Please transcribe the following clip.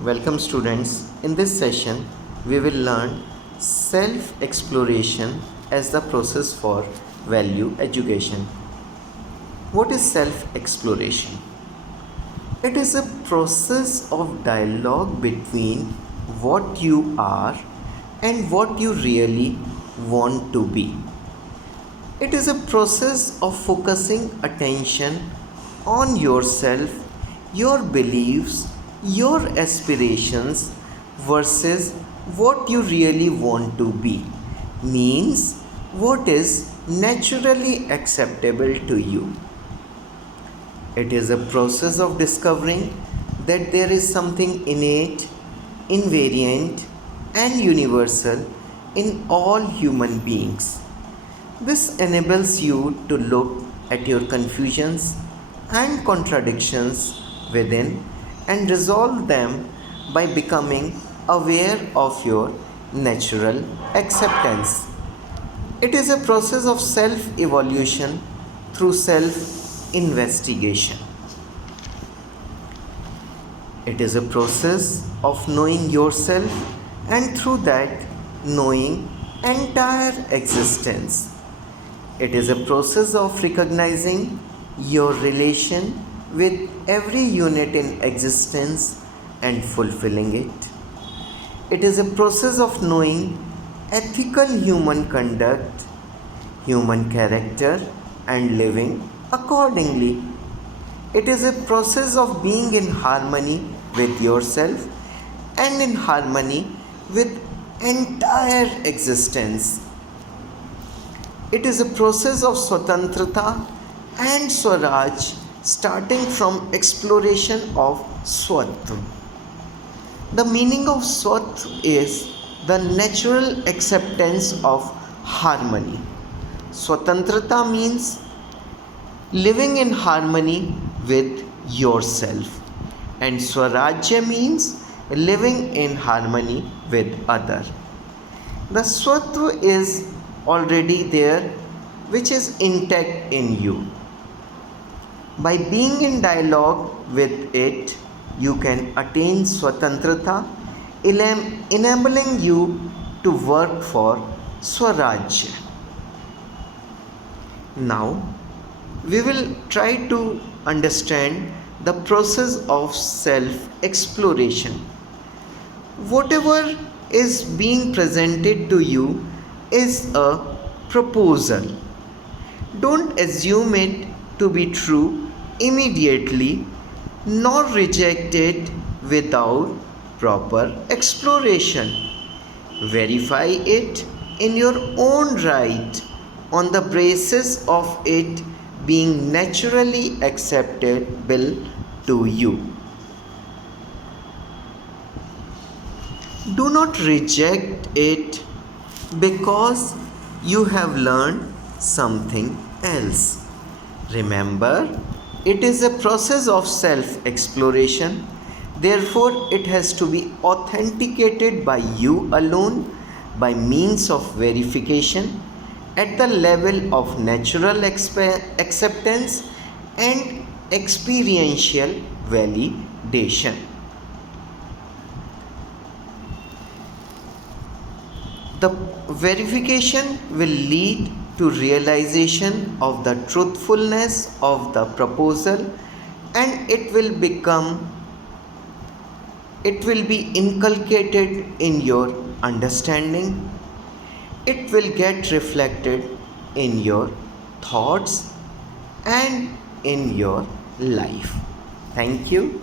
Welcome students. In this session, we will learn self-exploration as the process for value education. What is self-exploration? It is a process of dialogue between what you are and what you really want to be. It is a process of focusing attention on yourself, your beliefs, your aspirations versus what you really want to be, means what is naturally acceptable to you. It is a process of discovering that there is something innate, invariant, and universal in all human beings. This enables you to look at your confusions and contradictions within and resolve them by becoming aware of your natural acceptance. It is a process of self evolution through self investigation. It is a process of knowing yourself and through that knowing entire existence. It is a process of recognizing your relation with every unit in existence and fulfilling it. It is a process of knowing ethical human conduct, human character, and living accordingly. It is a process of being in harmony with yourself and in harmony with entire existence. It is a process of Swatantrata and Swaraj starting from exploration of Swatva. The meaning of Swatva is the natural acceptance of harmony. Swatantrata means living in harmony with yourself, and Swarajya means living in harmony with other. The Swatva is already there, which is intact in you. By being in dialogue with it, you can attain Swatantrata, enabling you to work for Swarajya. Now, we will try to understand the process of self-exploration. Whatever is being presented to you is a proposal. Don't assume it to be true immediately, nor reject it without proper exploration. Verify it in your own right on the basis of it being naturally acceptable to you. Do not reject it because you have learned something else. Remember, it is a process of self-exploration. Therefore, it has to be authenticated by you alone by means of verification at the level of natural acceptance and experiential validation. The verification will lead to realization of the truthfulness of the proposal, and it will be inculcated in your understanding. It will get reflected in your thoughts and in your life. Thank you.